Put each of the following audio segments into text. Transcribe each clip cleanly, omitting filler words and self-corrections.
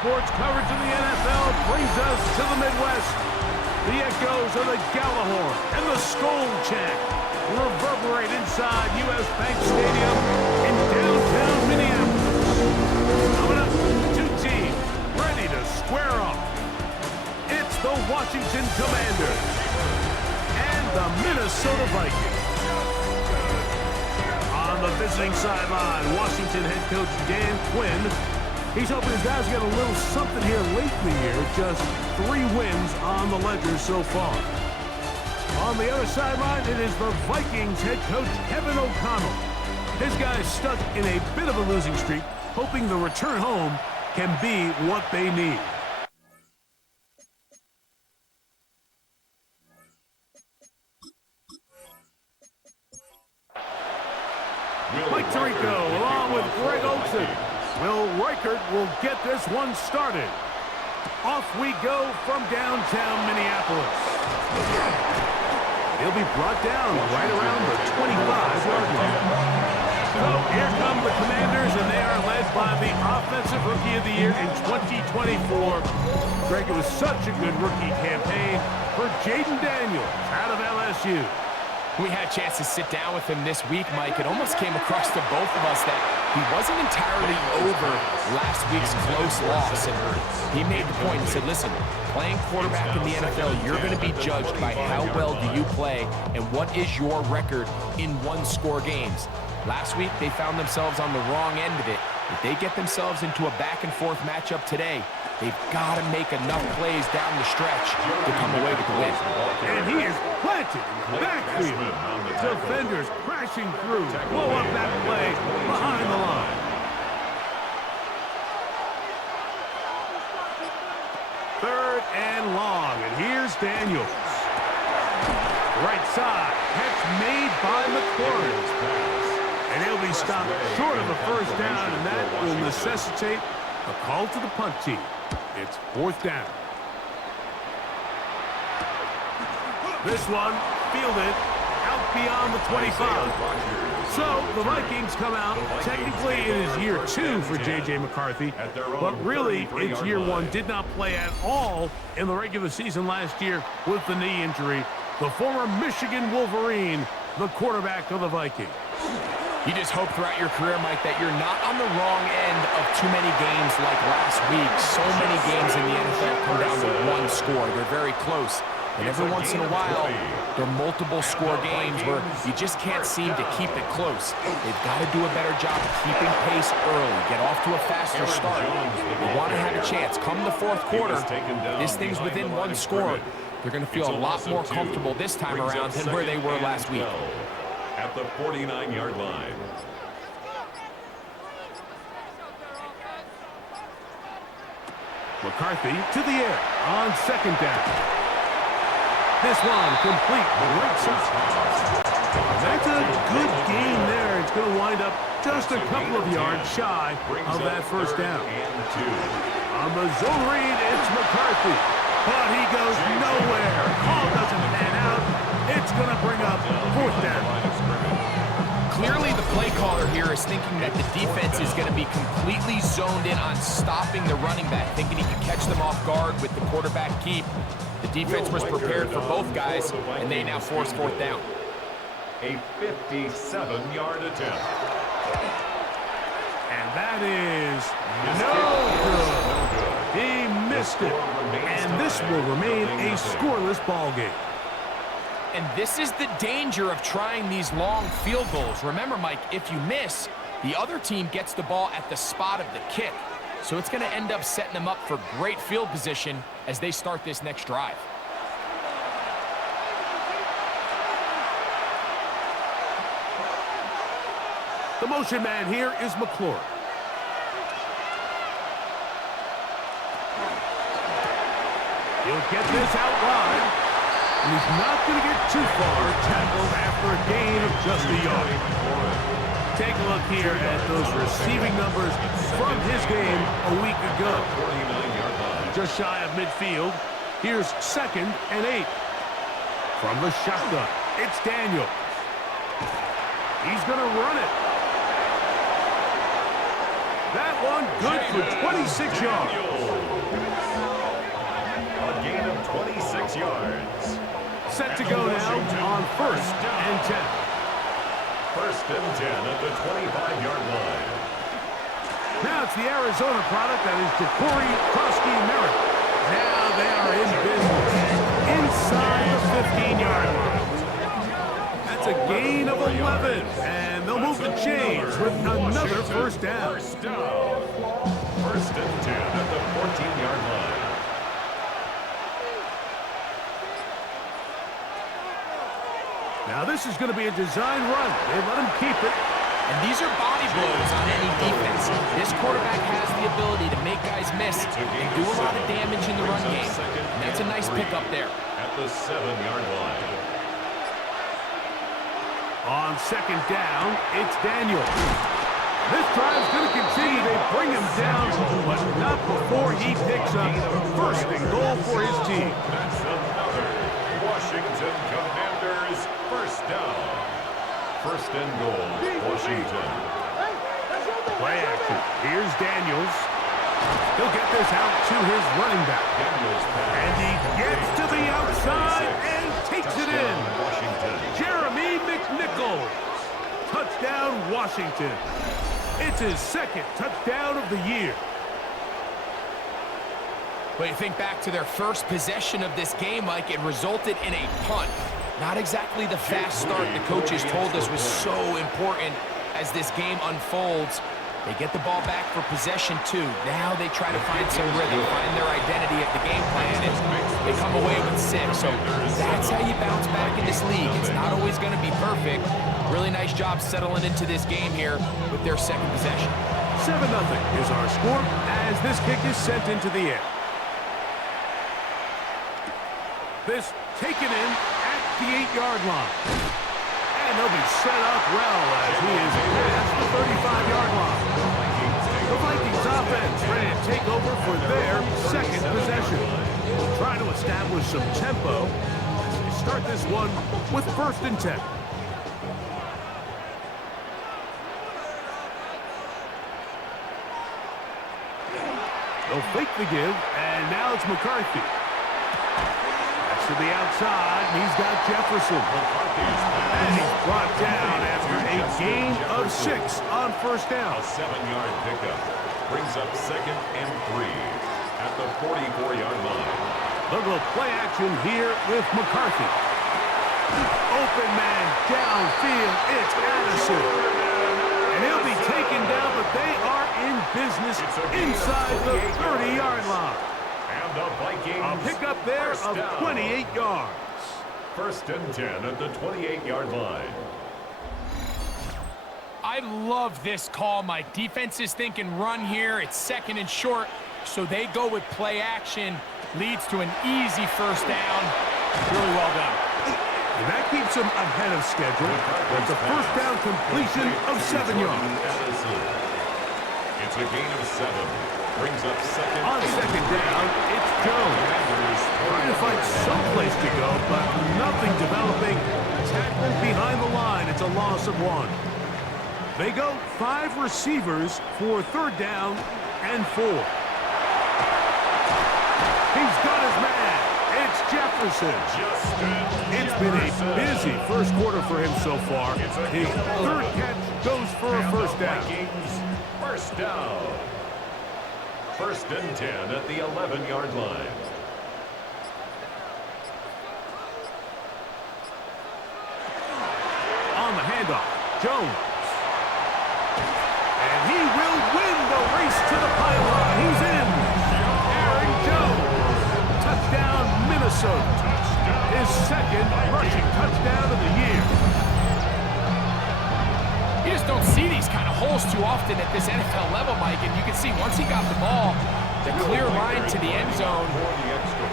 sports coverage of the NFL brings us to the Midwest. The echoes of the Gallahorn and the Skull chant reverberate inside U.S. Bank Stadium in downtown Minneapolis. Coming up, two teams ready to square off. It's the Washington Commanders and the Minnesota Vikings. On the visiting sideline, Washington head coach Dan Quinn. He's hoping his guys get a little something here late in the year. Just 3 wins on the ledger so far. On the other sideline, it is the Vikings head coach Kevin O'Connell. His guys stuck in a bit of a losing streak, hoping the return home can be what they need. Mike Tirico along with Greg Olsen. Will Reichert will get this one started. Off we go from downtown Minneapolis. He'll be brought down right around the 25-yard line. So here come the Commanders, and they are led by the Offensive Rookie of the Year in 2024. Greg, it was such a good rookie campaign for Jaden Daniels out of LSU. We had a chance to sit down with him this week, Mike. It almost came across to both of us that he wasn't entirely over last week's close loss. And he made the point and said, listen, playing quarterback in the NFL, you're going to be judged by how well do you play and what is your record in one-score games. Last week, they found themselves on the wrong end of it. If they get themselves into a back-and-forth matchup today, they've got to make enough plays down the stretch to come away with the win. And he is planted in the backfield. Defenders crashing through. Blow up that play behind the line. Third and long, and here's Daniels. Right side, catch made by McLaurin. And he'll be stopped short of the first down, and that will necessitate a call to the punt team. It's 4th down. This one fielded out beyond the 25. So the Vikings come out. Technically, it is year 2 for J.J. McCarthy, but really, it's year 1. Did not play at all in the regular season last year with the knee injury. The former Michigan Wolverine, the quarterback of the Vikings. You just hope throughout your career, Mike, that you're not on the wrong end of too many games like last week. So many games in the NFL come down to one score. They're very close. And every once in a while, there are multiple score games where you just can't seem to keep it close. They've got to do a better job of keeping pace early, get off to a faster start. They want to have a chance. Come the 4th quarter, this thing's within one score. They're going to feel a lot more comfortable this time around than where they were last week. At the 49-yard line. McCarthy to the air on 2nd down. This one complete right side. That's a good gain there. It's going to wind up just a couple of yards shy of that first down. On the zone read, it's McCarthy. But he goes nowhere. Call doesn't pan out. It's going to bring up 4th down. Clearly, the play caller here is thinking that the defense is going to be completely zoned in on stopping the running back, thinking he can catch them off guard with the quarterback keep. The defense was prepared for both guys, and they now force 4th down. A 57-yard attempt. And that is no good. He missed it. And this will remain a scoreless ball game. And this is the danger of trying these long field goals. Remember, Mike, if you miss, the other team gets the ball at the spot of the kick. So it's going to end up setting them up for great field position as they start this next drive. The motion man here is McLaurin. He'll get this out wide. And he's not going to get too far, tackled after a gain of just a yard. Take a look here at those receiving numbers from his game a week ago. Just shy of midfield. Here's 2nd and 8. From the shotgun, it's Daniels. He's going to run it. That one, good for 26 yards. A gain of 26 yards. Set to go now on 1st and 10. 1st and 10 at the 25-yard line. Now it's the Arizona product that is Corey Krosky Merritt. Now they are in business inside the 15-yard line. That's a gain of 11, and they'll move the chains with another first down. First down. 1st and 10 at the 14-yard line. Now this is going to be a design run. They let him keep it. And these are body blows on any defense. This quarterback has the ability to make guys miss and do a lot of damage in the run game. And that's a nice pickup there. At the 7-yard line. On 2nd down, it's Daniel. This drive's going to continue. They bring him down, but not before he picks up 1st and goal for his team. That's another Washington Commanders first down. 1st and goal, Washington. Play action. Here's Daniels. He'll get this out to his running back. And he gets to the outside and takes it in. Washington. Jeremy McNichols. Touchdown, Washington. It's his 2nd touchdown of the year. But you think back to their first possession of this game, Mike, it resulted in a punt. Not exactly the fast start the coaches told us was so important as this game unfolds. They get the ball back for possession 2. Now they try to find some rhythm, find their identity of the game plan, and they come away with 6. So that's how you bounce back in this league. It's not always going to be perfect. Really nice job settling into this game here with their 2nd possession. 7-0 is our score as this kick is sent into the air. This taken in at the 8-yard line. And he'll be set up well as he is past the 35-yard line. The Vikings offense ready to take over for their 2nd possession. Trying to establish some tempo as they start this one with 1st and 10. They'll fake the give, and now it's McCarthy. To the outside, he's got Jefferson. And he's brought down after a gain of 6 on 1st down. A 7-yard pickup brings up 2nd and 3 at the 44-yard line. They'll go play action here with McCarthy. Open man downfield, it's Addison. And he'll be taken down, but they are in business inside the 30-yard line. And the Vikings a pickup there of 28 yards. 1st and 10 at the 28-yard line. I love this call, Mike. Defense is thinking run here. It's 2nd and short, so they go with play action. Leads to an easy 1st down. Really well done. And that keeps them ahead of schedule. That's a 1st down completion of 7 yards. It's a gain of 7. Brings up 2nd. On 2nd down, it's Jones. Trying to find some place to go, but nothing developing. Tackling behind the line. It's a loss of 1. They go 5 receivers for 3rd down and 4. He's got his man. It's Jefferson. It's been a busy 1st quarter for him so far. His 3rd catch goes for a 1st down. First down. 1st and 10 at the 11-yard line. On the handoff, Jones. And he will win the race to the pylon. He's in. Aaron Jones. Touchdown, Minnesota. His 2nd rushing touchdown of the year. You just don't see these kind of holes too often at this NFL level, Mike. And you can see once he got the ball, the clear line to the end zone,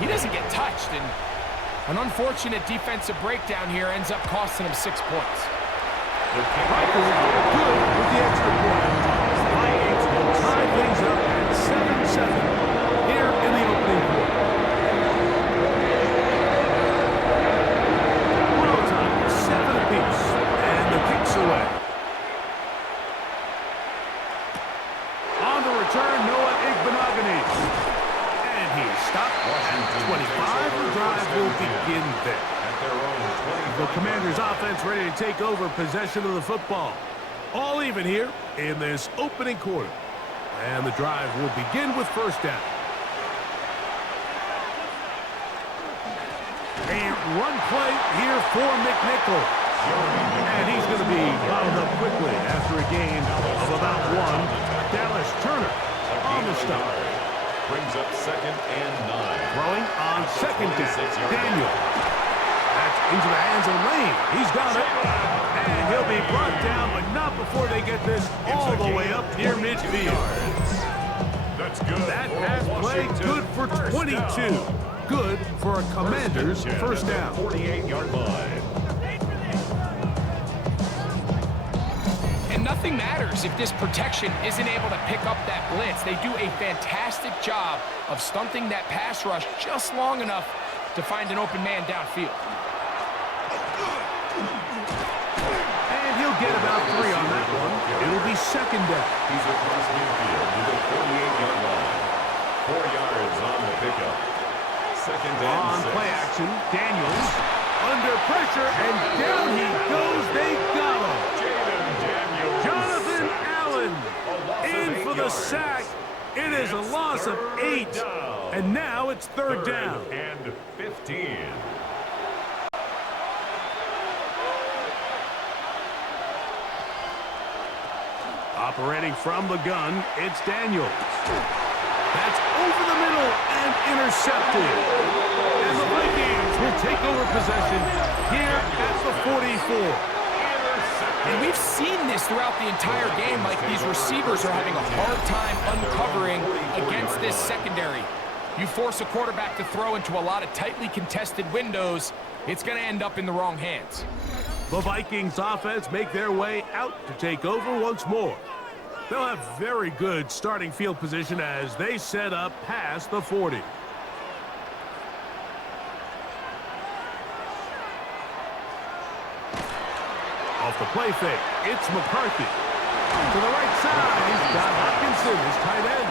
he doesn't get touched. And an unfortunate defensive breakdown here ends up costing him 6 points. Vikings good with the extra point. Vikings will tie things up at 7-7 here in the opening quarter. One time, 7 apiece, and the kick's away. On the At 25, the drive will begin there. At their own 25. The Commanders' offense ready to take over possession of the football. All even here in this opening quarter. And the drive will begin with first down. A run play here for McNichol. And he's going to be bottled up quickly after a gain of about one. Dallas Turner on the stop. Brings up 2nd and 9. Throwing on 2nd down. Daniel. That's into the hands of Lane. He's got it. And he'll be brought down, but not before they get this all the way up near midfield. That's good. That pass play good for 22. Good for a Commander's first down. 48-yard line. And nothing matters if this protection isn't able to pick up that blitz. They do a fantastic job of stunting that pass rush just long enough to find an open man downfield. And he'll get about 3 on that one. It'll be second down. He's across midfield to the 48-yard line. 4 yards on the pickup. Second and On 6. play action, Daniels under pressure, and down he goes. They got him. Jonathan Allen in for the sack. It is a loss of 8, and now it's third down. And 15. Operating from the gun, it's Daniels. That's over the middle and intercepted. And the Vikings will take over possession here at the 44. And we've seen this throughout the entire game. Like, these receivers are having a hard time uncovering against this secondary. You force a quarterback to throw into a lot of tightly contested windows, it's going to end up in the wrong hands. The Vikings offense make their way out to take over once more. They'll have very good starting field position as they set up past the 40. Off the play fake, it's McCarthy. To the right side, he's got Hopkinson, his tight end.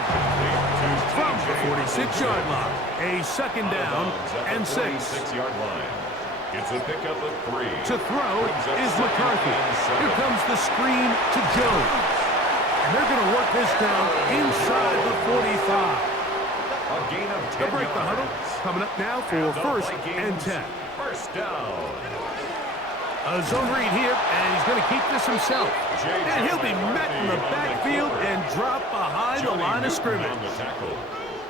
From the 46-yard line, a second down and 6. 46-yard line. It's a pickup of 3. To throw is McCarthy. Here comes the screen to Jones. And they're going to work this down inside the 45. A gain of 10 They'll break the huddle. yards. Coming up now for first and 10. First down. A zone read here, and he's going to keep this himself. And he'll be met in the backfield and drop behind the line of scrimmage. On the tackle.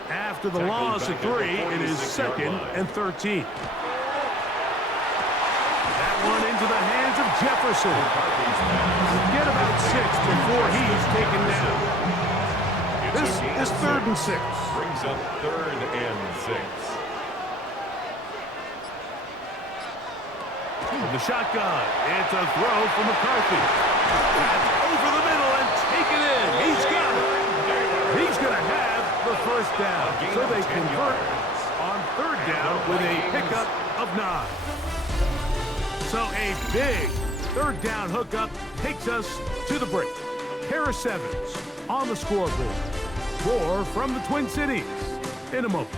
After the loss of 3, it is second and 13. That one into the hands of Jefferson. Get about 6 before he's taken down. This is third and 6. Brings up third and 6. From the shotgun, it's a throw for McCarthy. That's over the middle and taken in. He's got it. He's going to have the first down. So they convert on third down with a pickup of 9. So a big third down hookup takes us to the break. Pair of 7s on the scoreboard. More from the Twin Cities in a moment.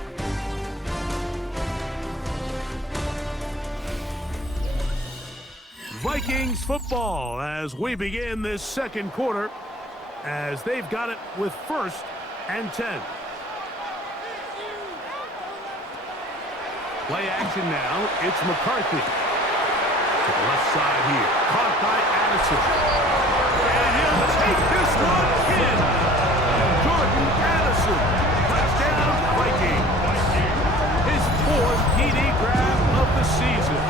Vikings football as we begin this second quarter as they've got it with first and 10. Play action now. It's McCarthy. To the left side here. Caught by Addison. And he'll take this one in. Jordan Addison. Touchdown, Vikings. His 4th TD grab of the season.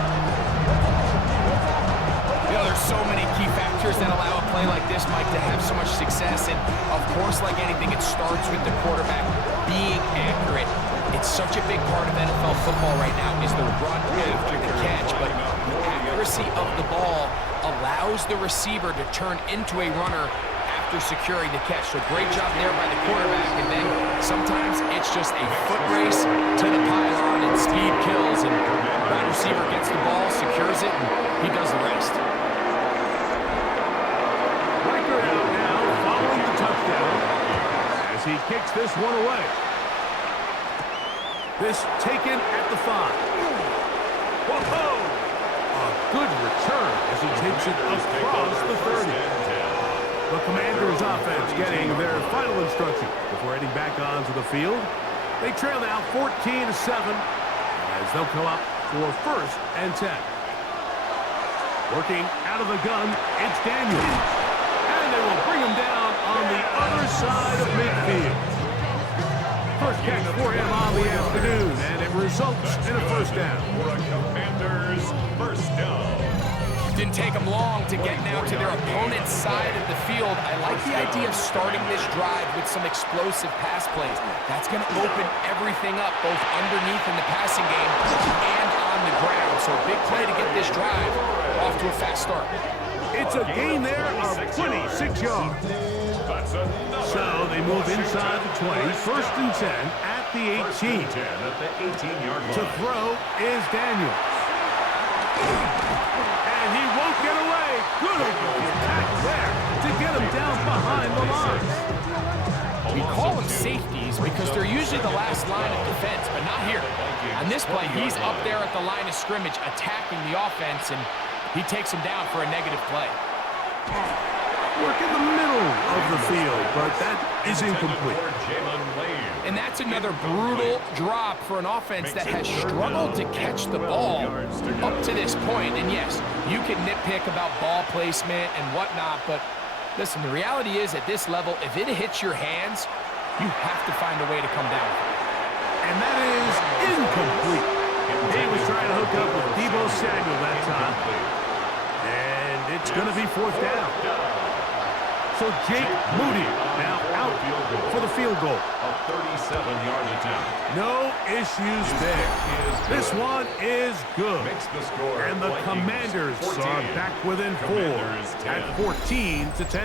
You know, there's so many key factors that allow a play like this, Mike, to have so much success. And, of course, like anything, it starts with the quarterback being accurate. It's such a big part of NFL football right now is the run after the catch. But the accuracy of the ball allows the receiver to turn into a runner after securing the catch. So great job there by the quarterback. And then sometimes it's just a foot race to the pylon and speed kills. And the wide receiver gets the ball, secures it, and he does the rest. Record out now following the touchdown as he kicks this one away. This taken at the 5. Whoa! A good return as he takes it across the 30. The Commanders' offense getting their final instruction before heading back onto the field. They trail now 14-7 as they'll come up for 1st and 10. Working out of the gun, it's Daniels. And they will bring him down on the other side of midfield. First catch for him on the afternoon, and it results in a 1st down. For a Commanders first down. Didn't take them long to get now to their opponent's side of the field. I like the idea of starting this drive with some explosive pass plays. That's going to open everything up, both underneath in the passing game and on the ground. So a big play to get this drive off to a fast start. It's a gain there of 26 yards. So they move inside the 20, 1st and 10 at the 18. To throw is Daniels. And he won't get away. Good attack there to get him down behind the line. We call them safeties because they're usually the last line of defense, but not here. On this play, he's up there at the line of scrimmage attacking the offense, and he takes him down for a negative play. Work in the middle of the field, but that is incomplete. And that's another brutal drop for an offense that has struggled to catch the ball up to this point. And yes, you can nitpick about ball placement and whatnot, but listen, the reality is at this level, if it hits your hands, you have to find a way to come down. And that is incomplete. He was trying to hook up with Deebo Samuel that time. And it's going to be 4th down. So Jake Moody now out for the field goal. A 37-yard attempt. No issues there. This one is good. And the Commanders are back within 4 at 14-10.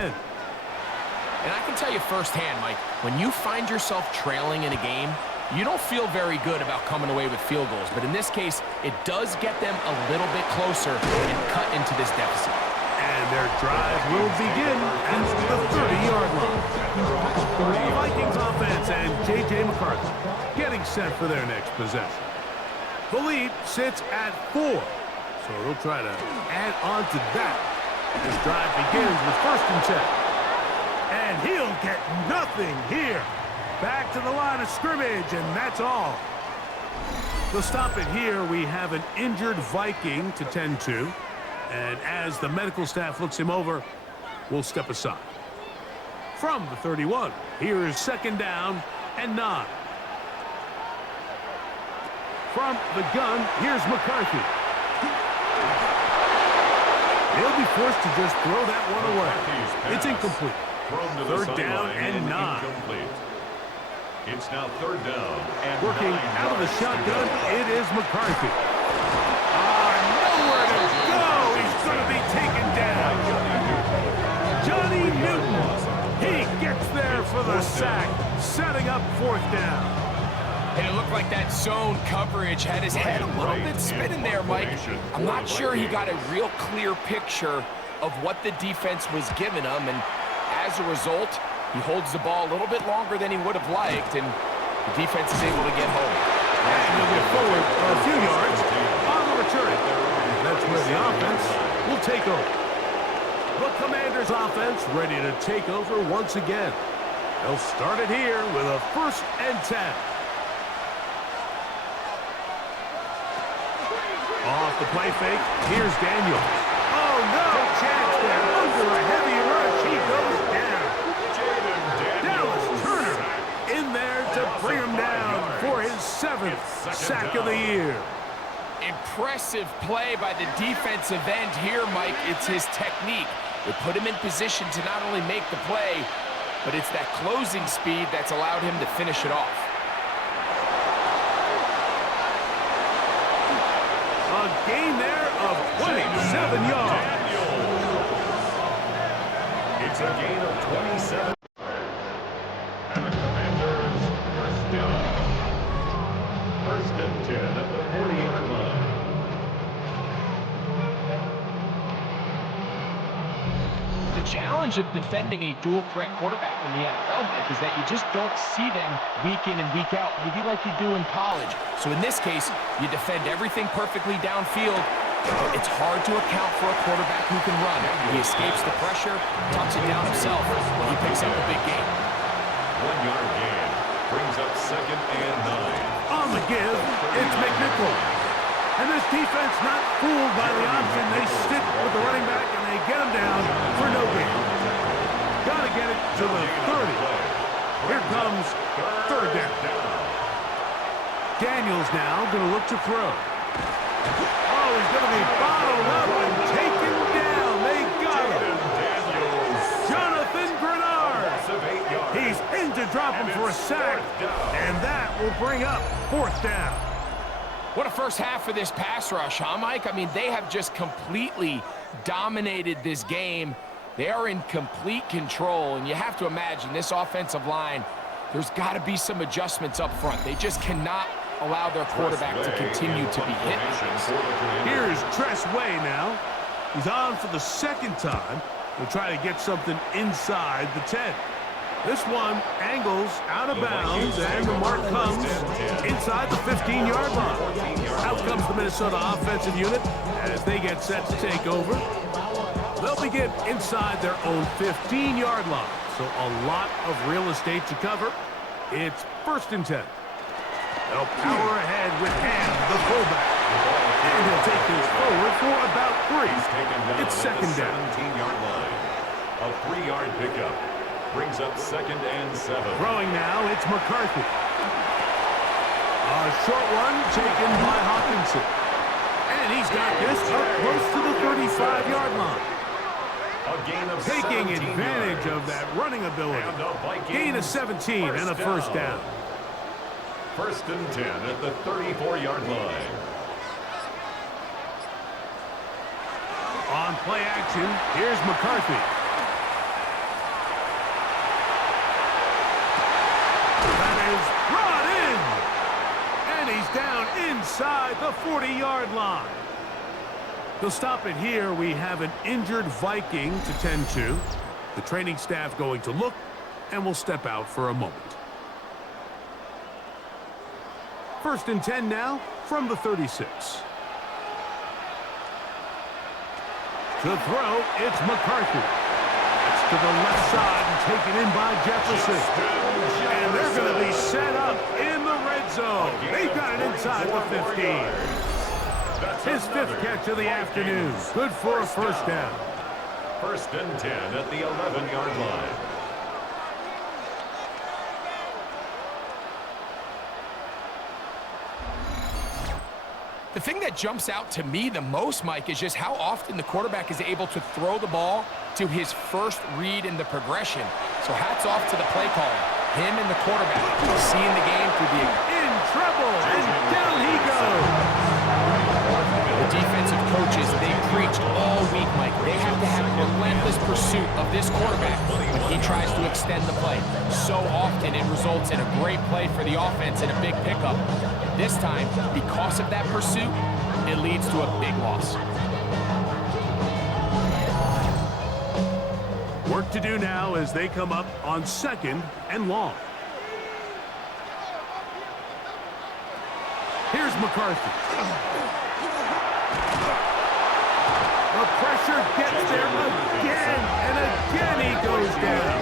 And I can tell you firsthand, Mike, when you find yourself trailing in a game, you don't feel very good about coming away with field goals. But in this case, it does get them a little bit closer and cut into this deficit. And their drive will begin at the 30-yard line. The Vikings offense and J.J. McCarthy getting set for their next possession. The lead sits at 4, so they'll try to add on to that. This drive begins with 1st and 10. And he'll get nothing here. Back to the line of scrimmage, and that's all. To stop it here, we have an injured Viking to tend to. And as the medical staff looks him over, we'll step aside. From the 31, here is 2nd down and 9. From the gun, here's McCarthy. He'll be forced to just throw that one away. It's incomplete. 3rd down and 9. It's now 3rd down and working out of the shotgun, it is McCarthy. Nowhere to go. He's going to be taken down. Johnny Newton. He gets there for the sack, setting up 4th down. And it looked like that zone coverage had his head a little bit spinning there, Mike. I'm not sure he got a real clear picture of what the defense was giving him, and as a result, he holds the ball a little bit longer than he would have liked, and the defense is able to get home. And he'll get forward a few yards on the return. And that's where the offense will take over. The Commanders' offense ready to take over once again. They'll start it here with a 1st and 10. Off the play fake, here's Daniels. Oh, no chance there. Under a heavy rush, he goes down. Dallas Turner in there to bring him down for his 7th sack of the year. Impressive play by the defensive end here, Mike. It's his technique. It put him in position to not only make the play, but it's that closing speed that's allowed him to finish it off. A gain there of 27 yards. It's a gain of 27. And the Commanders first down. 1st and 10 at the 40-yard line. challenge of defending a dual threat quarterback in the NFL, Mike, is that you just don't see them week in and week out, maybe like you do in college. So in this case, you defend everything perfectly downfield. It's hard to account for a quarterback who can run. He escapes the pressure, tucks it down himself when he picks up a big gain. 1 yard gain brings up 2nd and 9. On the give, it's McNichol. And this defense not fooled by the option. They stick with the running back and they get him down for no gain. Got to get it to the 30. Here comes 3rd down. Daniels now going to look to throw. Oh, he's going to be bottled up and taken down. They got him. Jonathan Grenard. He's in to drop him for a sack. And that will bring up 4th down. What a first half for this pass rush, huh, Mike? I mean, they have just completely dominated this game. They are in complete control, and you have to imagine this offensive line, there's got to be some adjustments up front. They just cannot allow their quarterback to continue to be hit. Here's Tress Way now. He's on for the 2nd time. He'll try to get something inside the 10. This one angles out of bounds, and the mark comes inside the 15-yard line. Out comes the Minnesota offensive unit as they get set to take over. They'll begin inside their own 15-yard line, so a lot of real estate to cover. It's 1st and 10. They'll power ahead with Ham, the fullback. And he'll take this forward for about 3. It's 2nd down. 17-yard line. A 3-yard pickup brings up 2nd and 7. Throwing now, it's McCarthy. A short one taken by Hawkinson. And he's got this up close to the 35-yard line. A gain of Taking 17 advantage yards. of that running ability. And the Vikings Gain of 17 and a 1st down. 1st and 10 at the 34-yard line. On play action, here's McCarthy. That is brought in. And he's down inside the 40-yard line. They'll stop it here. We have an injured Viking to tend to. The training staff going to look, and we'll step out for a moment. 1st and 10 now from the 36. To throw, it's McCarthy. It's to the left side and taken in by Jefferson. And they're going to be set up in the red zone. They've got it inside the 15. His 5th catch of the afternoon. Good for a 1st down. 1st and 10 at the 11-yard line. The thing that jumps out to me the most, Mike, is just how often the quarterback is able to throw the ball to his first read in the progression. So hats off to the play caller. Him and the quarterback seeing the game through the... In trouble, and down he goes. The defensive coaches, they preached all week, Mike. They have to have a relentless pursuit of this quarterback when he tries to extend the play. So often it results in a great play for the offense and a big pickup. This time, because of that pursuit, it leads to a big loss. Work to do now as they come up on 2nd and long. Here's McCarthy. The pressure gets there again, and again he goes down.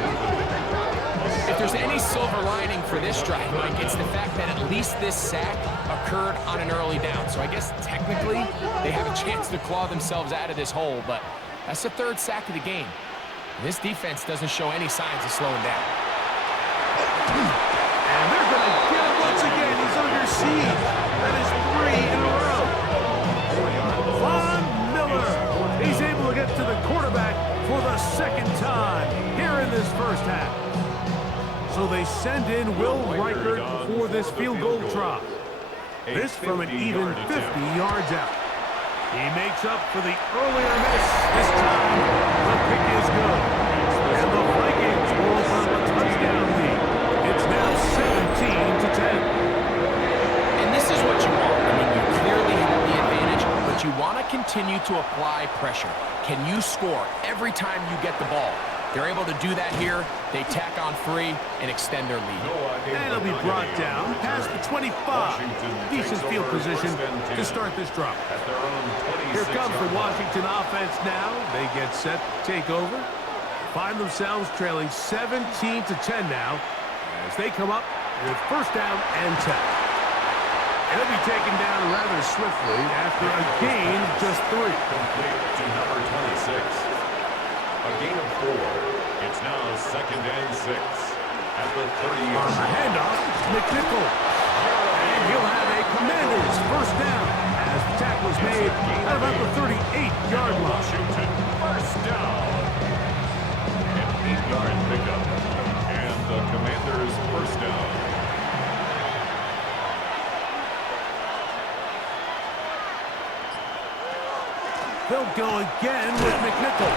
If there's any silver lining for this drive, Mike, it's the fact that at least this sack occurred on an early down. So I guess technically they have a chance to claw themselves out of this hole, but that's the 3rd sack of the game. And this defense doesn't show any signs of slowing down. And they're going to get him once again. He's under siege. That is 3 in a row. Von Miller. He's able to get to the quarterback for the 2nd time here in this 1st half. So they send in Will Reichert for this field goal try. This from an even 50 yards out. He makes up for the earlier miss. This time, the pick is good. And the Vikings will open up a touchdown lead. It's now 17-10. And this is what you want. I mean, you clearly have the advantage, but you want to continue to apply pressure. can you score every time you get the ball? They're able to do that here. They tack on 3 and extend their lead. And it'll be brought down past the 25. Decent field position to start this drive. Here comes the Washington offense now. They get set to take over. Find themselves trailing 17-10 now as they come up with first down and 10. It'll be taken down rather swiftly after a gain of just 3. Complete to number 26. A gain of 4. It's now 2nd and 6 at the 30. On the handoff, McNichol. And he'll have a Commanders first down as the tackle is made at about the 38-yard line. Washington first down. An 8-yard pickup. And the Commanders first down. They'll go again with McNichol.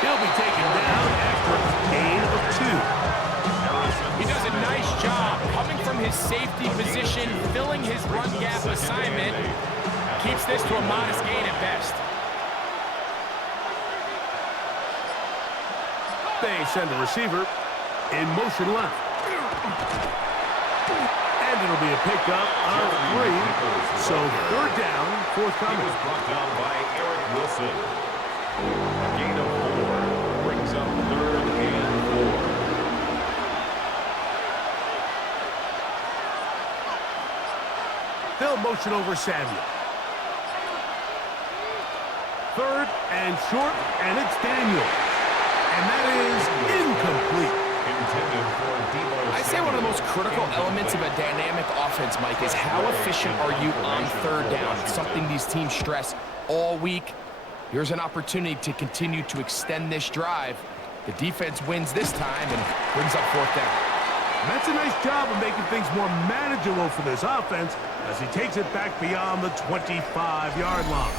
He'll be taken down after a gain of 2. He does a nice job coming from his safety position, filling his run gap assignment. Keeps this to a modest gain at best. They send the receiver in motion left. And it'll be a pickup of 3. So 3rd down, forthcoming. He was brought down by Eric Wilson. A gain of 4 brings up 3rd and 4. They'll motion over Samuel. 3rd and short, and it's Daniel. And that is incomplete. Intended for Debo. I'd say one of the most critical elements of a dynamic offense, Mike, is how efficient are you on 3rd down. It's something these teams stress all week. Here's an opportunity to continue to extend this drive. The defense wins this time and brings up 4th down. That's a nice job of making things more manageable for this offense as he takes it back beyond the 25-yard line.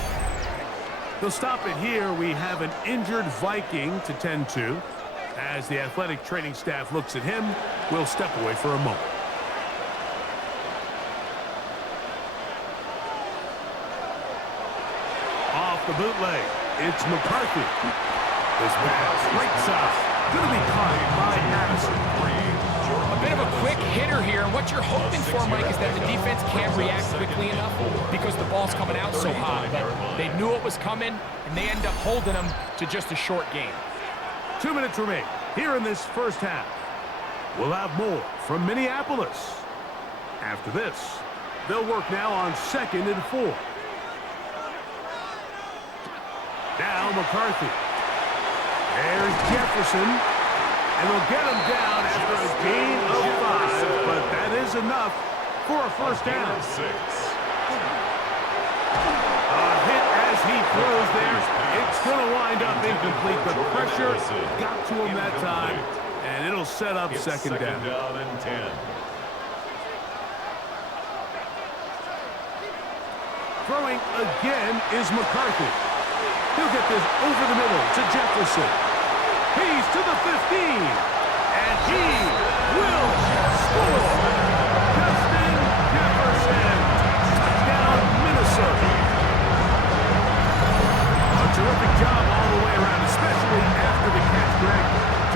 They'll stop it here. We have an injured Viking to tend to. As the athletic training staff looks at him, we'll step away for a moment. Off the bootleg, it's McCarthy. This pass, right side, going to be caught by Madison. A bit of a quick hitter here, and what you're hoping for, Mike, is that the defense can't react quickly enough because the ball's coming out so hot. But they knew it was coming, and they end up holding them to just a short gain. 2 minutes remain here in this first half. We'll have more from Minneapolis. After this, they'll work now on 2nd and 4. Now McCarthy. There's Jefferson. And they'll get him down after a gain of 5, but that is enough for a first down. A hit as he throws there. It's going to wind up incomplete. The pressure got to him that time, and it'll set up 2nd down. And 10. Throwing again is McCarthy. He'll get this over the middle to Jefferson. He's to the 15, and he will score. Justin Jefferson, touchdown Minnesota. A terrific job all the way around, especially after the catch, Greg,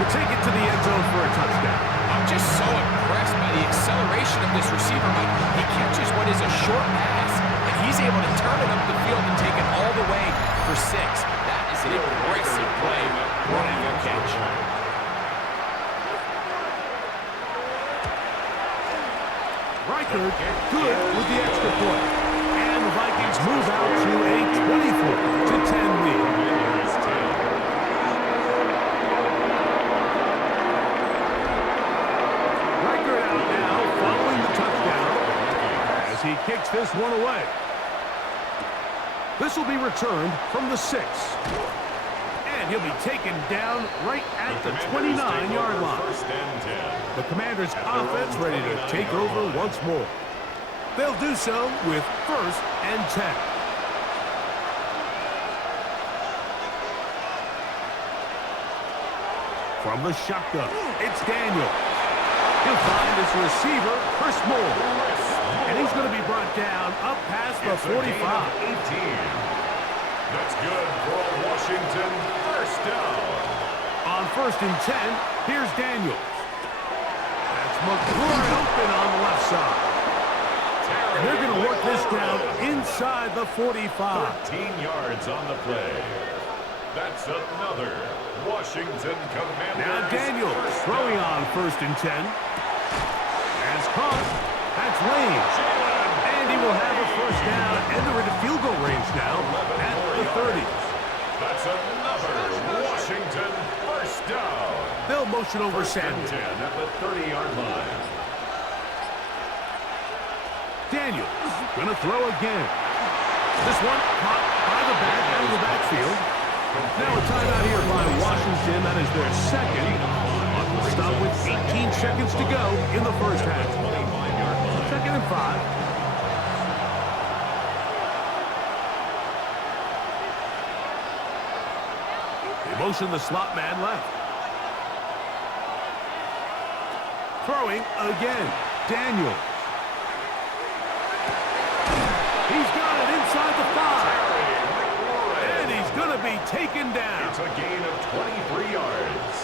to take it to the end zone for a touchdown. I'm just so impressed by the acceleration of this receiver, Mike. He catches what is a short pass, and he's able to turn it up the field and take it all the way for 6. That is an impressive play, running a catch. Reichard good with the extra point. And the Vikings move out to a 24-10 lead. Reichard out now following the touchdown as he kicks this one away. This will be returned from the 6. And he'll be taken down right at the 29-yard line. The Commanders' offense ready to take over once more. They'll do so with 1st and 10. From the shotgun, it's Daniel. He'll find his receiver, Chris Moore. And he's going to be brought down up past the 45. That's good for a Washington first down. On 1st and 10, here's Daniels. That's McLaurin open on the left side. And they're going to work this down inside the 45. 13 yards on the play. That's another Washington Commanders. Now Daniels throwing on 1st and 10. That's caught. That's Lane. And he will have a first down. And they're in the field goal range now at the 30. That's another Washington first down. They'll motion over First and Samuel. 10 at the 30-yard line. Daniels going to throw again. This one caught by the back out of the backfield. Now a timeout here by Washington. That is their second. We'll stop with 18 seconds to go in the first half. 2nd and 5. They motion the slot man left. Throwing again. Daniels. He's got it inside the 5. And he's going to be taken down. It's a gain of 23 yards.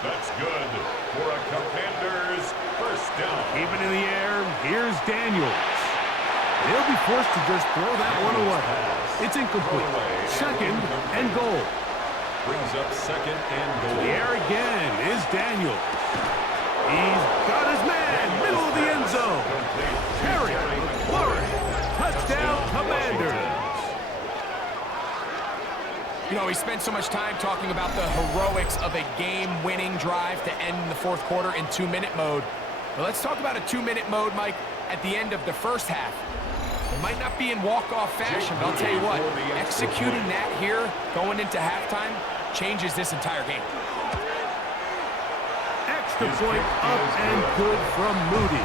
That's good for a Commanders first down. Keep it in the air. Here's Daniels. He'll be forced to just throw that one away. It's incomplete. 2nd and goal. Brings up 2nd and goal. The air again is Daniels. He's got his man, middle of the end zone. Terry McLaurin, touchdown Commanders. You know, we spent so much time talking about the heroics of a game-winning drive to end the 4th quarter in 2-minute mode. But let's talk about a 2-minute mode, Mike, at the end of the first half. It might not be in walk-off fashion, but I'll tell you what, executing that here, going into halftime, changes this entire game. Extra point up and good from Moody.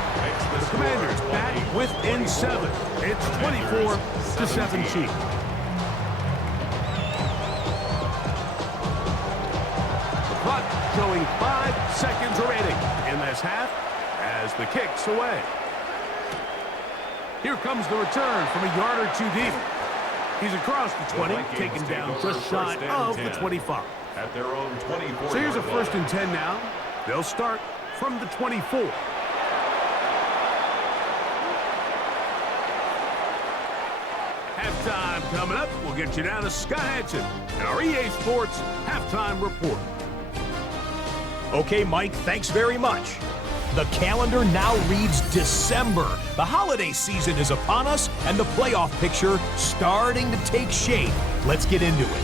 The Commanders back within 7. It's 24-17. The clock showing 5 seconds remaining in this half as the kick's away. Here comes the return from a yard or 2 deep. He's across the 20, taken down just shy of the 25. At their own 24. So here's a 1st and 10 now. They'll start from the 24. Halftime coming up. We'll get you down to Scott Hansen and our EA Sports Halftime Report. Okay, Mike, thanks very much. The calendar now reads December. The holiday season is upon us, and the playoff picture starting to take shape. Let's get into it.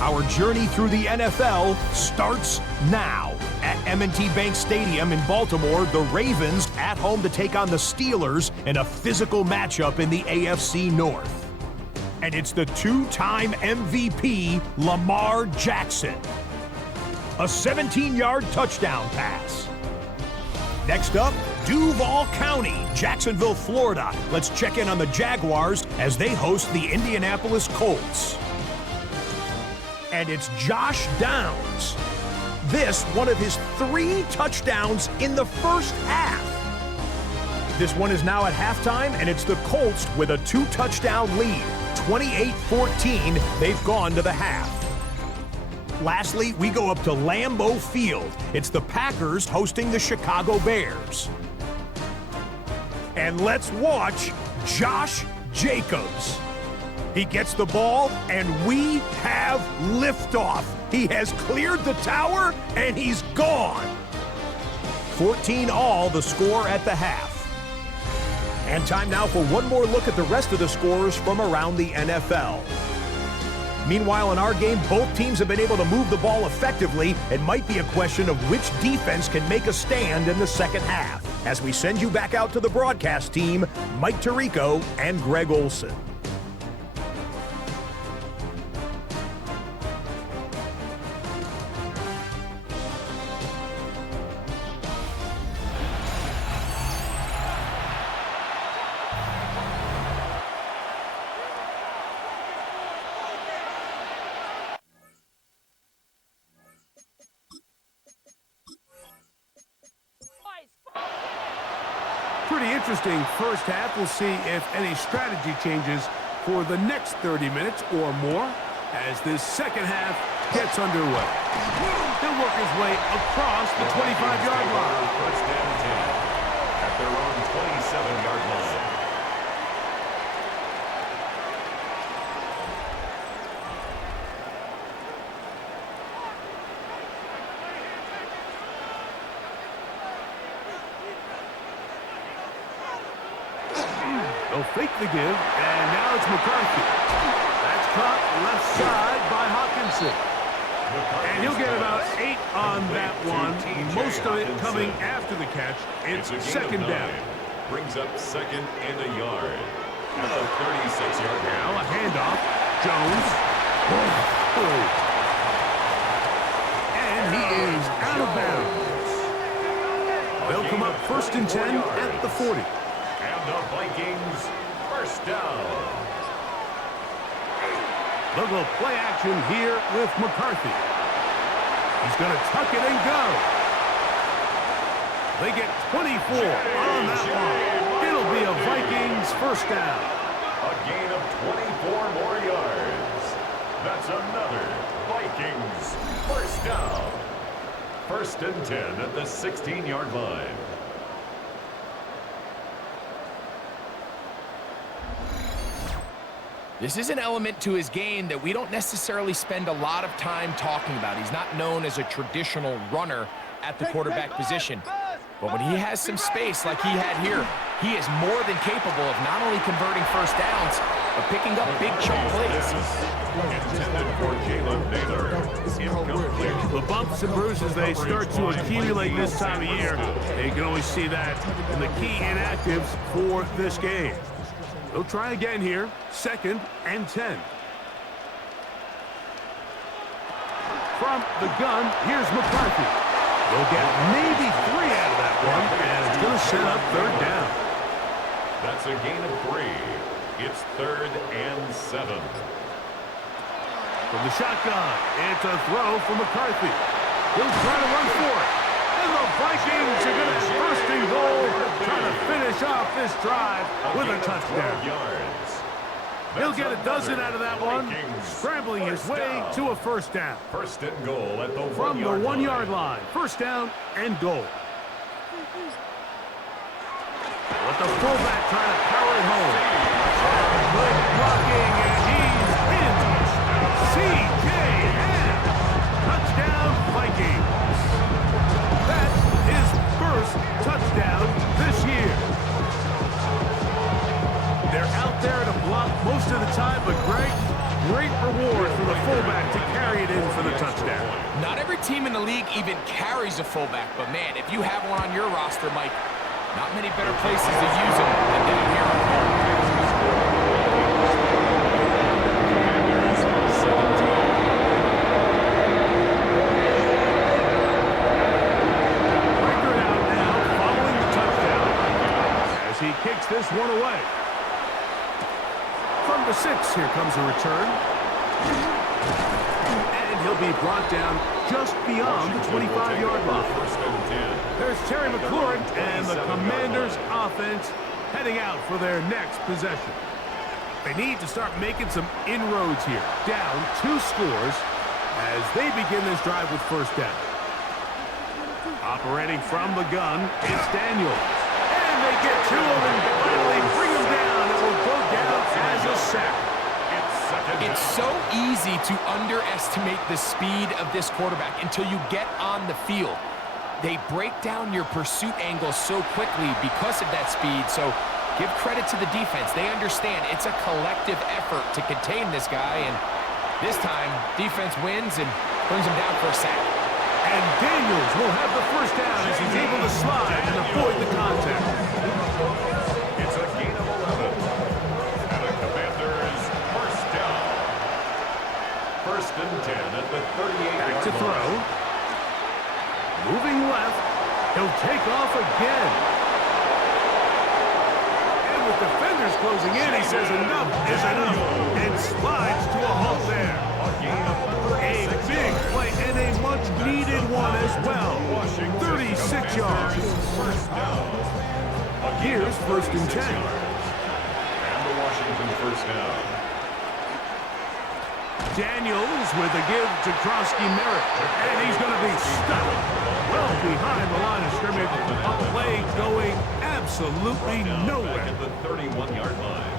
Our journey through the NFL starts now. At M&T Bank Stadium in Baltimore, the Ravens at home to take on the Steelers in a physical matchup in the AFC North. And it's the 2-time MVP, Lamar Jackson. A 17-yard touchdown pass. Next up, Duval County, Jacksonville, Florida. Let's check in on the Jaguars as they host the Indianapolis Colts. And it's Josh Downs. This, one of his 3 touchdowns in the first half. This one is now at halftime, and it's the Colts with a 2-touchdown lead. 28-14, they've gone to the half. Lastly, we go up to Lambeau Field. It's the Packers hosting the Chicago Bears. And let's watch Josh Jacobs. He gets the ball, and we have liftoff. He has cleared the tower, and he's gone. 14-all the score at the half. And time now for one more look at the rest of the scores from around the NFL. Meanwhile, in our game, both teams have been able to move the ball effectively. It might be a question of which defense can make a stand in the second half. As we send you back out to the broadcast team, Mike Tirico and Greg Olson. Pretty interesting first half. We'll see if any strategy changes for the next 30 minutes or more as this second half gets underway. He'll work his way across the 25-yard line. First down 10 at their own 27-yard line. They'll fake the give, and now it's McCarthy. That's caught left side by Hawkinson. And he'll get about 8 on that one, most of it coming after the catch. It's second down. Brings up second and a yard at the 36-yard line. Now a handoff. Jones. And he is out of bounds. They'll come up first and 10 at the 40. And the Vikings first down. They'll go play action here with McCarthy. He's going to tuck it and go. They get 24 on that one. It'll be a Vikings first down. A gain of 24 more yards. That's another Vikings first down. First and 10 at the 16-yard line. This is an element to his game that we don't necessarily spend a lot of time talking about. He's not known as a traditional runner at the quarterback position. But when he has some space like he had here, he is more than capable of not only converting first downs, but picking up big chunk plays. Intended for Jalen Naylor. Incomplete. The bumps and bruises, they start to accumulate this time of year. You can always see that in the key inactives for this game. They'll try again here, second and 10. From the gun, here's McCarthy. They'll get maybe 3 out of that one, and it's going to set up third down. That's a gain of 3. It's third and 7. From the shotgun, it's a throw for McCarthy. He'll try to run for it. And the Vikings are going to first and goal, trying to finish off this drive with a touchdown. He'll get a dozen out of that one, scrambling his way to a first down. First and goal at the From the 1-yard line. First down and goal. With the fullback trying to power it home. Good blocking, and he's in. C.J. Ham. Touchdown, Vikings. That's his first touchdown this year. They're out there to block most of the time, but great reward for the fullback to carry it in for the touchdown. Not every team in the league even carries a fullback, but man, if you have one on your roster, Mike, not many better places to use him than down here on home. Record out now following the touchdown as he kicks this one away. From the 6, here comes a return. And he'll be brought down just beyond the 25-yard line. There's Terry McLaurin and the Commanders' offense heading out for their next possession. They need to start making some inroads here. Down 2 scores as they begin this drive with first down. Operating from the gun, it's Daniels. And they get 2 of them and finally bring him down. It will go down as a sack. It's so easy to underestimate the speed of this quarterback until you get on the field. They break down your pursuit angles so quickly because of that speed, so give credit to the defense. They understand it's a collective effort to contain this guy, and this time, defense wins and brings him down for a sack. And Daniels will have the first down as he's able to slide and avoid the contact. It's a gain of 11. And the Commanders first down. First and 10 at the 38-yard Back to line. throw. Moving left. He'll take off again. And with defenders closing in, he says enough is enough and slides to a halt there. A big play and a much-needed one as well. 36 yards. First down. Here's first and 10. And the Washington first down. Daniels with a give to Krosky Merritt, and he's going to be stuck well behind the line of scrimmage. A play going absolutely nowhere. Back at the 31-yard line.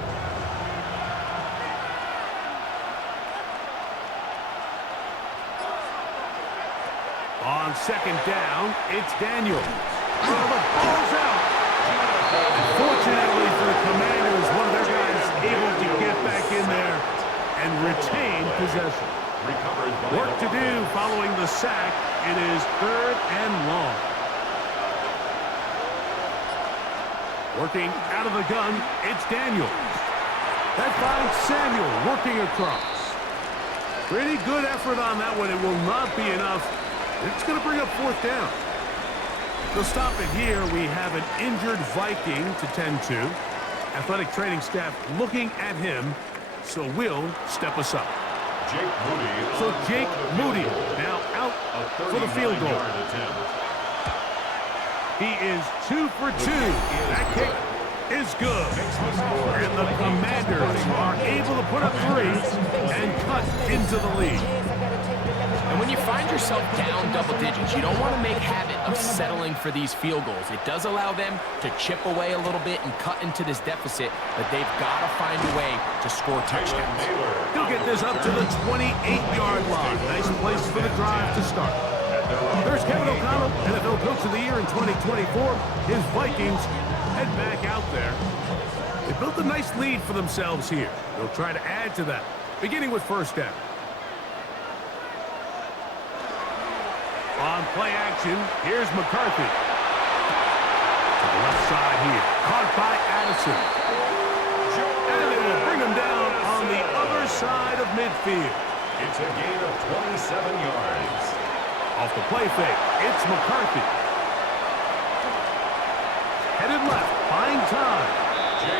On second down, it's Daniels. Oh, the ball's out. Fortunately for the Commanders, one of their guys able to get back in there and retain possession. Work to do following the sack. It is 3rd and long. Working out of the gun, it's Daniels. That finds Samuel working across. Pretty good effort on that one. It will not be enough. It's going to bring up 4th down. To stop it here, we have an injured Viking to tend to. Athletic training staff looking at him, so we'll step us up. Jake Moody now out for the field goal. He is 2 for 2. That kick is good. And the Commanders are able to put up 3 and cut into the lead. And when you find yourself down double digits, you don't want to make habit of settling for these field goals. It does allow them to chip away a little bit and cut into this deficit, but they've got to find a way to score touchdowns. He'll get this up to the 28-yard line. Nice place for the drive to start. There's Kevin O'Connell, NFL Coach of the Year in 2024. His Vikings head back out there. They built a nice lead for themselves here. They'll try to add to that, beginning with 1st down. On play action, here's McCarthy. To the left side here, caught by Addison. And they will bring him down on the other side of midfield. It's a gain of 27 yards. Off the play fake, it's McCarthy. Headed left, buying time.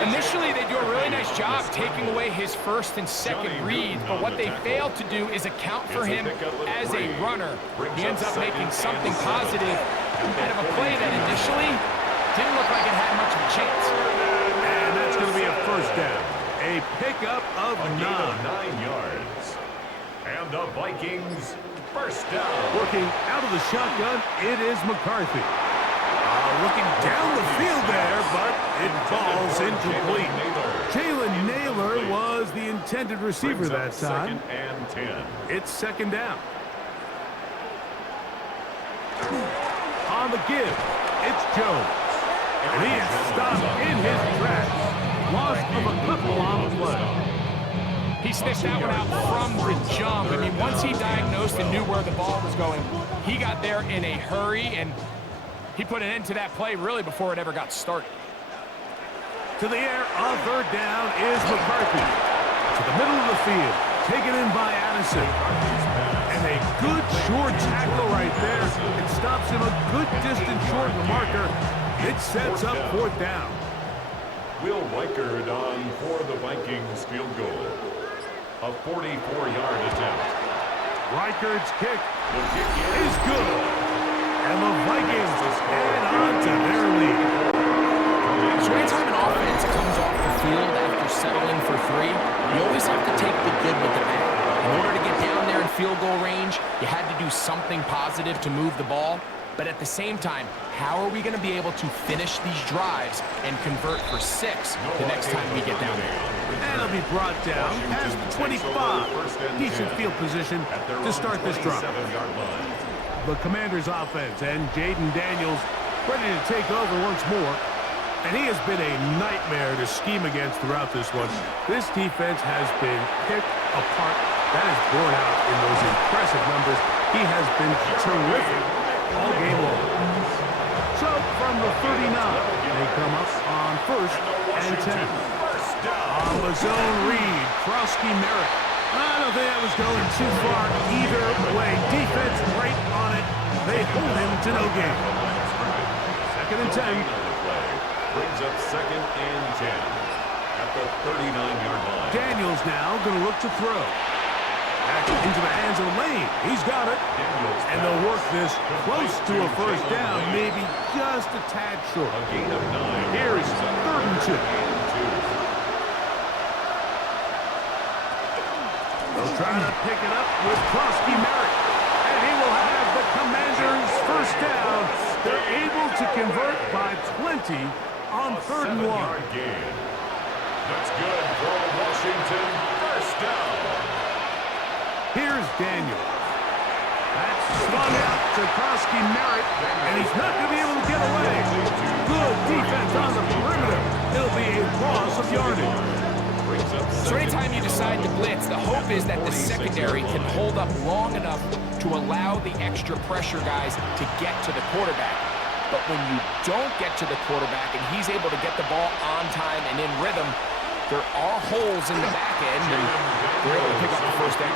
Initially, they do a really nice job taking away his 1st and 2nd reads, but what they failed to do is account for him as a runner. He ends up making something positive out of a play that initially didn't look like it had much of a chance. And that's going to be a 1st down. A pickup of 9. 9 yards. And the Vikings, 1st down. Working out of the shotgun, it is McCarthy. Looking down the field there, but it falls incomplete. Jalen Naylor was the intended receiver that time. 2nd and 10. It's 2nd down. On the give, it's Jones. And he is stopped in his tracks. Loss of a couple on the play. He sniffed that one out from the jump. I mean, once he diagnosed and knew where the ball was going, he got there in a hurry, and he put an end to that play really before it ever got started. To the air, on 3rd down is McCarthy. To the middle of the field, taken in by Addison. And a good short tackle right there. It stops him a good distance short of the marker. It sets up 4th down. Will Reichard on for the Vikings field goal. A 44-yard attempt. Reichard's kick is good. And the Vikings add on to their lead. So anytime an offense comes off the field after settling for 3, you always have to take the good with the bad. In order to get down there in field goal range, you had to do something positive to move the ball. But at the same time, how are we going to be able to finish these drives and convert for 6 the next time we get down there? And it'll be brought down past the 25. Decent field position to start this drive. The Commanders' offense and Jaden Daniels ready to take over once more. And he has been a nightmare to scheme against throughout this one. This defense has been picked apart. That is borne out in those impressive numbers. He has been terrific all game long. So from the 39, they come up on 1st and 10. On the zone read, Krosky Merritt. I don't think that was going too far either way. Defense right on it. They hold him to no gain. 2nd and 10. Brings up 2nd and 10 at the 39-yard line. Daniels now going to look to throw. Back into the hands of Lane. He's got it. And they'll work this close to a 1st down, maybe just a tad short. A gain of 9. Here is 3rd and 2. He'll try to pick it up with Krosky Merritt. And he will have the Commanders first down. They're able to convert by 20 on 3rd and 1. That's good for Washington. First down. Here's Daniel. That's swung out to Krosky Merritt, and he's not going to be able to get away. Good defense on the perimeter. It'll be a loss of yardage. So anytime you decide to blitz, the hope is that the secondary can hold up long enough to allow the extra pressure guys to get to the quarterback. But when you don't get to the quarterback and he's able to get the ball on time and in rhythm, there are holes in the back end, and they're able to pick up the first down.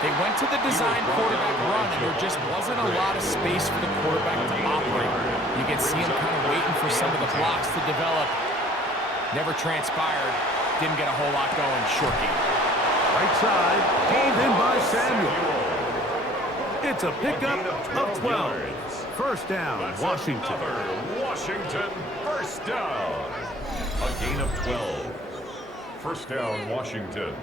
They went to the design quarterback run, and there just wasn't a lot of space for the quarterback to operate. You can see him kind of waiting for some of the blocks to develop. Never transpired. Didn't get a whole lot going. Short game. Right side, pulled in by Samuel. It's a pickup of 12. First down, Washington. Washington, first down. A gain of 12. First down, Washington.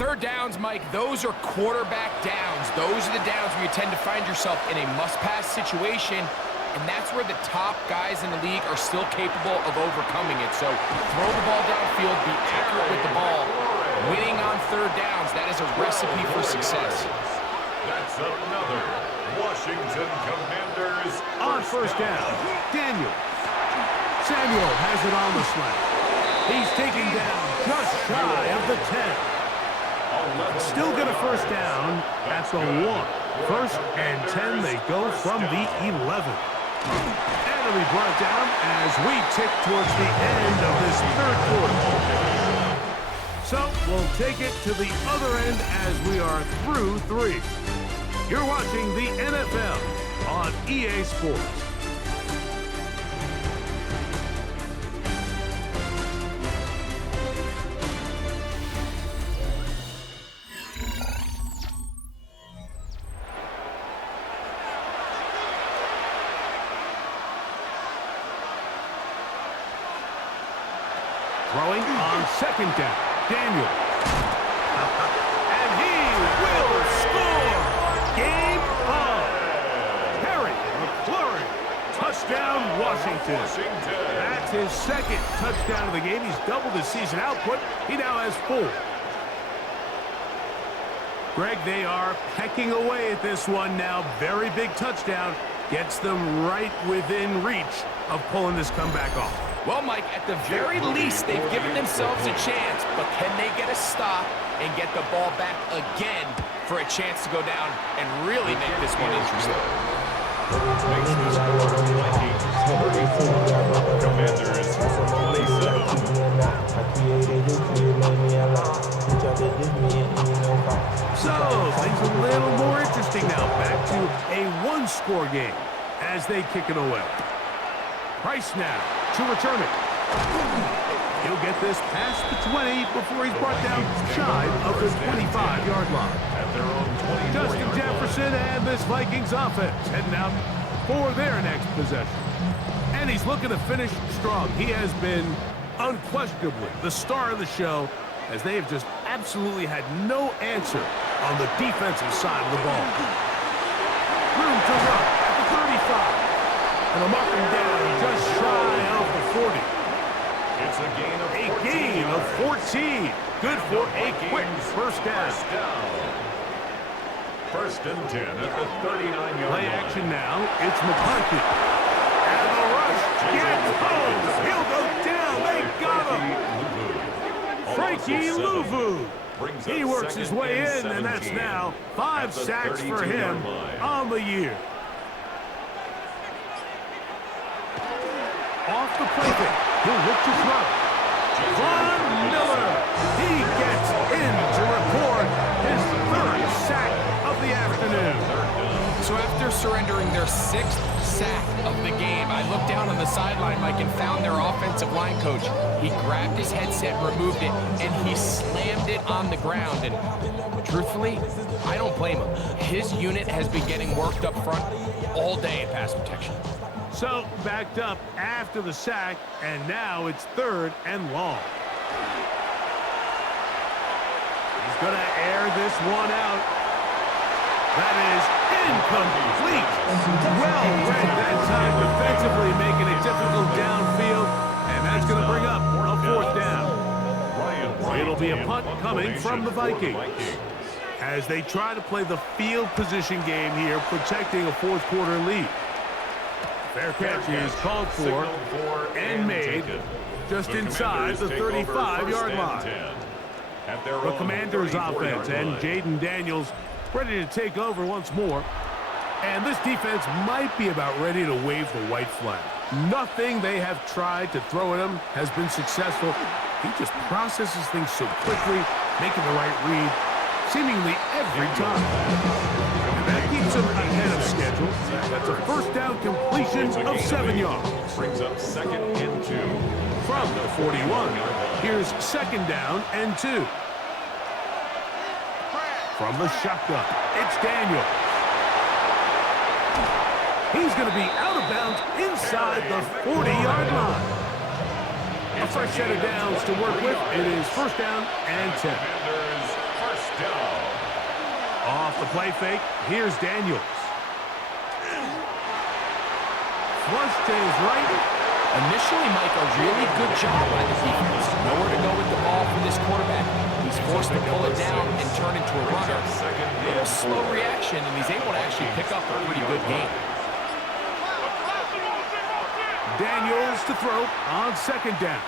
3rd downs, Mike, those are quarterback downs. Those are the downs where you tend to find yourself in a must-pass situation, and that's where the top guys in the league are still capable of overcoming it. So throw the ball downfield, be accurate with the ball. Winning on 3rd downs, that is a recipe for success. That's another Washington Commanders On first down, Daniel. Samuel has it on the slant. He's taken down just shy of the 10. Still get a first down at the 1. 1st and 10, they go from the 11. And it'll be brought down as we tick towards the end of this 3rd quarter. So we'll take it to the other end as we are through 3. You're watching the NFL on EA Sports. Throwing on 2nd down, Daniel. And he will score! Game on! Perry McClurry. Touchdown, Washington. That's his 2nd touchdown of the game. He's doubled his season output. He now has 4. Greg, they are pecking away at this one now. Very big touchdown. Gets them right within reach of pulling this comeback off. Well, Mike, at the very least, they've given themselves a chance, but can they get a stop and get the ball back again for a chance to go down and really make this one interesting? makes the score Vikings 34, Commanders 27. So, things a little more interesting now. Back to a one-score game as they kick it away. Price now to return it. He'll get this past the 20 before he's brought down shy of the 25-yard line. At their own 20. Justin Jefferson and this Vikings offense heading out for their next possession. And he's looking to finish strong. He has been unquestionably the star of the show, as they have just absolutely had no answer on the defensive side of the ball. Room to run at the 35. And they'll mark him down just shy of the 40. It's a gain of 14. A gain of 14. Good for a quick first down. First and 10 at the 39-yard line. Play action now. It's McCarthy. And the rush gets home. He'll go down. They got him. Frankie Louvu. He works his way in, and that's now 5 sacks for him on the year. Off the plaything. He'll look to throw. Von Miller. He gets in to record his 3rd sack of the afternoon. So after surrendering their 6th sack of the game, I looked down on the sideline, Mike, and found their offensive line coach. He grabbed his headset, removed it, and he slammed it on the ground. And truthfully, I don't blame him. His unit has been getting worked up front all day in pass protection. So, backed up after the sack, and now it's 3rd and long. He's going to air this one out. That is incomplete. Well read that time defensively, making it difficult downfield. And that's going to bring up a fourth down. It'll be a punt coming from the Vikings as they try to play the field position game here, protecting a fourth quarter lead. Fair catch is called for and made just inside the 35-yard line. The Commanders' offense and Jaden Daniels ready to take over once more. And this defense might be about ready to wave the white flag. Nothing they have tried to throw at him has been successful. He just processes things so quickly, making the right read seemingly every time. And that keeps him ahead of schedule. That's a first down completion of 7 yards. Brings up 2nd and 2. From the 41, here's 2nd down and 2. From the shotgun, it's Daniel. He's going to be out of bounds inside the 40-yard line. A fresh set of downs to work with. It is first down and 10. First down. Off the play fake, here's Daniels. Flush to his right. Initially, Mike, a really good job by the defense. Nowhere to go with the ball for this quarterback. He's forced to pull it down and turn into a runner. A little slow reaction, and he's able to actually pick up a pretty good game. Daniels to throw on 2nd down.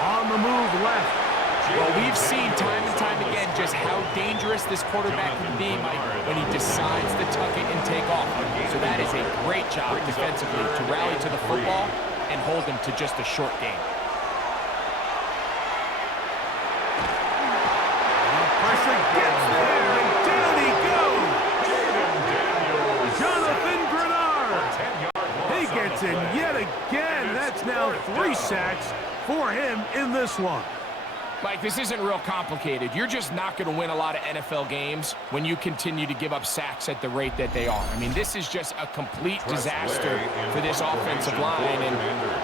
On the move left. Well, we've seen time and time again just how dangerous this quarterback can be, Mike, when he decides to tuck it and take off. So that is a great job defensively to rally to the football and hold him to just a short game. Pressure gets there, and down he goes. Jonathan Grenard. He gets in yet again. That's now 3 sacks for him in this one. Mike, this isn't real complicated. You're just not going to win a lot of NFL games when you continue to give up sacks at the rate that they are. I mean, this is just a complete disaster for this offensive line, and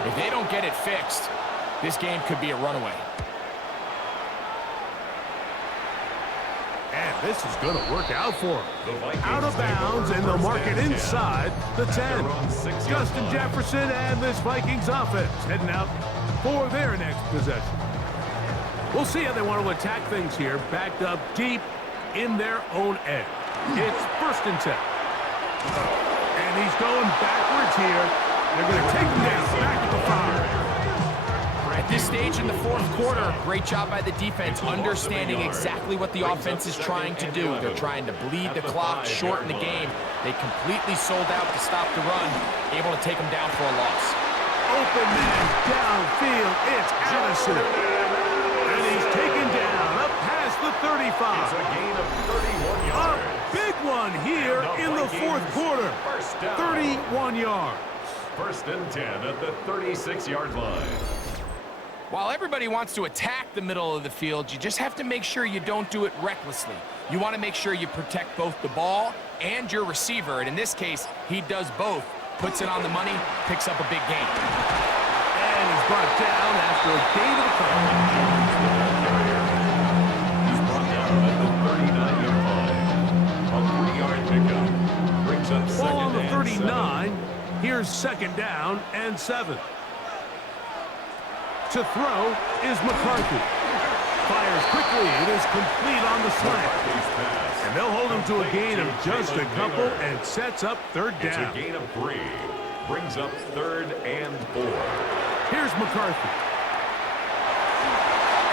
if they don't get it fixed, this game could be a runaway. And this is going to work out for him. Out of bounds, and they'll mark it inside the 10. Justin Jefferson and this Vikings offense heading out for their next possession. We'll see how they want to attack things here, backed up deep in their own end. It's 1st and 10. And he's going backwards here. They're going to take him down, back at the 5. At this stage in the fourth quarter, great job by the defense, understanding exactly what the offense is trying to do. They're trying to bleed the clock, shorten the game. They completely sold out to stop the run, able to take them down for a loss. Open man downfield. It's Addison. And he's taken down up past the 35. It's a gain of 31 yards. A big one here in the fourth quarter. 31 yards. 1st and 10 at the 36-yard line. While everybody wants to attack the middle of the field, you just have to make sure you don't do it recklessly. You want to make sure you protect both the ball and your receiver. And in this case, he does both. Puts it on the money, picks up a big gain. And he's brought down after a gain of a couple. He's brought down at the 39-yard line. A 3-yard pickup brings up 2nd Ball on the and 39. Here's 2nd down and 7. To throw is McCarthy. Fires quickly. It is complete on the slant. And they'll hold him to a gain of just a couple and sets up 3rd down. It's a gain of 3. Brings up 3rd and 4. Here's McCarthy.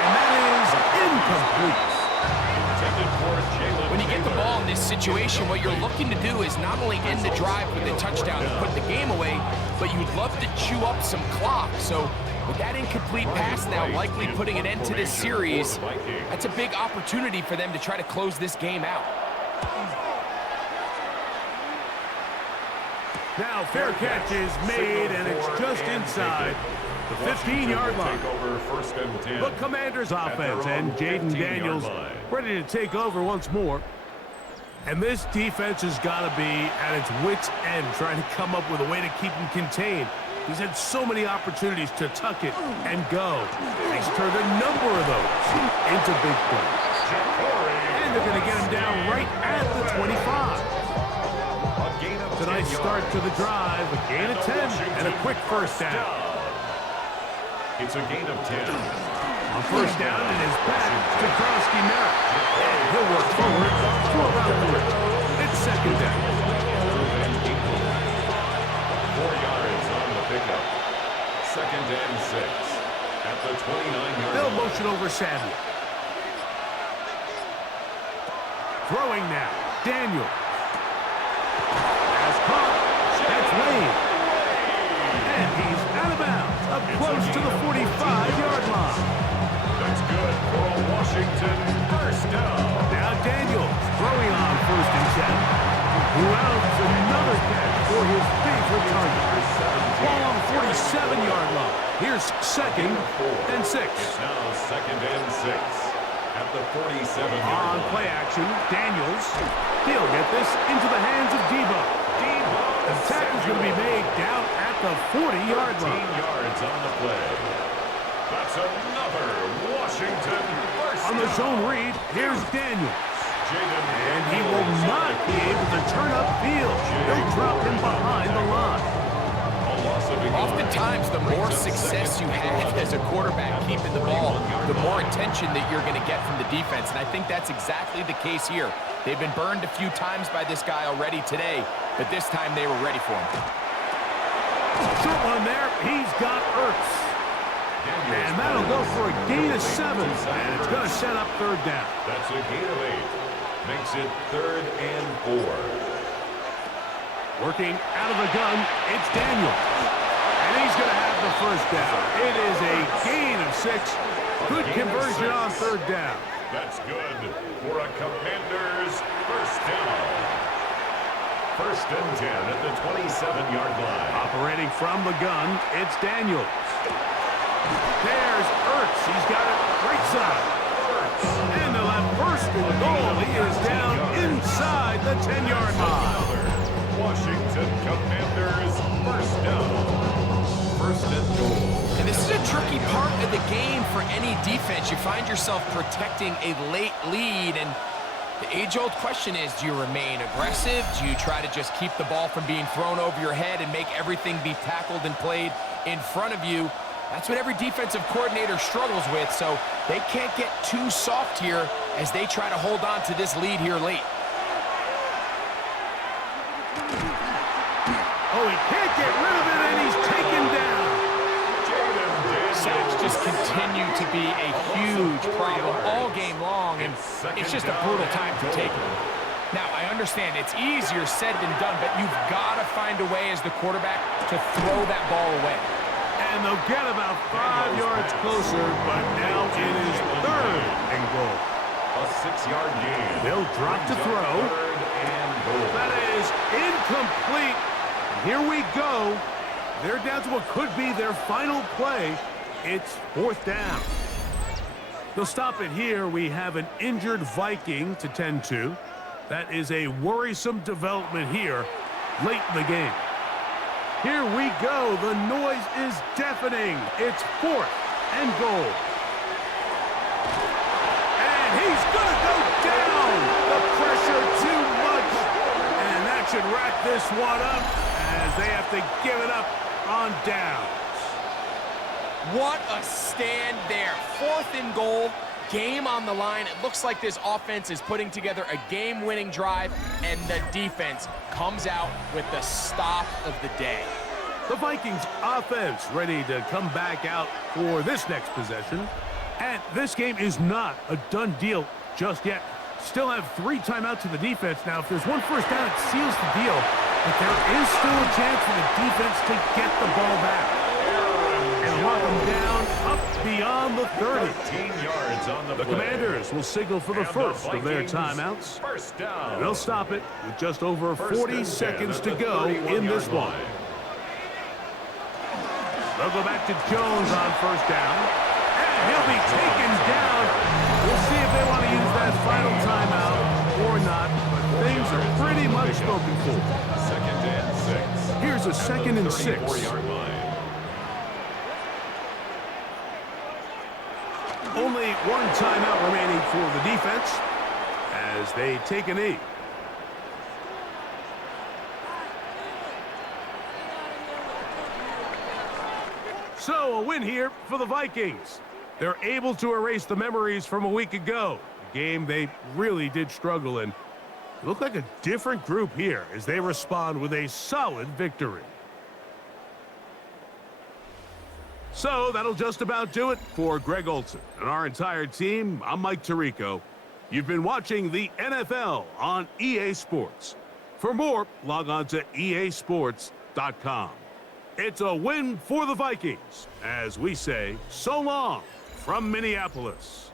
And that is incomplete. When you get the ball in this situation, what you're looking to do is not only end the drive with a touchdown and put the game away, but you'd love to chew up some clock. So with that incomplete pass now likely putting an end to this series, that's a big opportunity for them to try to close this game out. Now fair catch is made, and it's just inside the 15-yard line. The Commanders offense and Jaden Daniels ready to take over once more. And this defense has got to be at its wits' end, trying to come up with a way to keep them contained. He's had so many opportunities to tuck it and go. He's turned a number of those into big plays. And they're going to get him down right at the 25. Tonight's start to the drive, a gain of 10 and a quick first down. It's a gain of 10. On first down, it is back to Krosky-Merritt. And he'll work forward to about 3. It's second down. 4 yards on the pickup. Second and 6 at the 29-yard line. They'll motion over Samuel. Throwing now, Daniel. Pass caught. That's Wayne. And he's out of bounds, up close to the 45-yard line. That's good for a Washington first down. Now Daniels throwing on first and 10. Who rounds another catch for his favorite target. Ball on the 47-yard line. Here's second and 6. It's now second and 6 at the 47-yard line. On play action, Daniels. He'll get this into the hands of Debo. The tackle's going to be made down at the 40-yard line. 15 yards on the play. That's another Washington first On the zone read, here's Daniels. And he will not be able to turn upfield. They'll drop him behind the line. Oftentimes, the more success you have as a quarterback keeping the ball, the more attention that you're going to get from the defense. And I think that's exactly the case here. They've been burned a few times by this guy already today, but this time they were ready for him. Short one there. He's got Ertz. And that'll go for a gain of 7. And it's going to set up third down. That's a gain of 8. Makes it third and 4. Working out of the gun, it's Daniel. And he's going to have the first down. It is a gain of 6. Good conversion on third down. That's good for a Commanders first down. First and 10 at the 27-yard line. Operating from the gun, it's Daniels. There's Ertz. He's got it right side. And they'll have first and goal. He is down inside the 10-yard line. Washington Commanders first down. First and goal. And this is a tricky part of the game for any defense. You find yourself protecting a late lead, and the age-old question is, do you remain aggressive? Do you try to just keep the ball from being thrown over your head and make everything be tackled and played in front of you? That's what every defensive coordinator struggles with, so they can't get too soft here as they try to hold on to this lead here late. Oh, he can't get rid of it, and he's taken down. Sacks just continue to be a huge problem all game long, and it's just a brutal time to take them. Now, I understand it's easier said than done, but you've got to find a way as the quarterback to throw that ball away. And they'll get about 5 yards closer, but now it is third and goal. A 6-yard gain. They'll drop to throw. Third and goal. That is incomplete. Here we go. They're down to what could be their final play. It's fourth down. They'll stop it here. We have an injured Viking to tend to. That is a worrisome development here late in the game. Here we go. The noise is deafening. It's fourth and goal. And he's going to go down. The pressure too much. And that should wrap this one up as they have to give it up on downs. What a stand there. Fourth and goal, game on the line. It looks like this offense is putting together a game-winning drive, and the defense comes out with the stop of the day. The Vikings offense ready to come back out for this next possession. And this game is not a done deal just yet. Still have 3 timeouts to the defense. Now, if there's one first down, it seals the deal. But there is still a chance for the defense to get the ball back. And lock them down up beyond the 30. 13 yards on the play. Commanders will signal for the first of their timeouts. First down. They'll stop it with just over 40 seconds to go in this one. They'll go back to Jones on first down. And he'll be taken down. We'll see if they want to use that final timeout or not. But things are pretty much spoken for. Second and 6. Here's a second and 6. 34-yard line. one timeout remaining for the defense as they take a knee. So, a win here for the Vikings. They're able to erase the memories from a week ago, a game they really did struggle in. It looked like a different group here as they respond with a solid victory. So, that'll just about do it for Greg Olson and our entire team. I'm Mike Tirico. You've been watching the NFL on EA Sports. For more, log on to easports.com. It's a win for the Vikings, as we say so long from Minneapolis.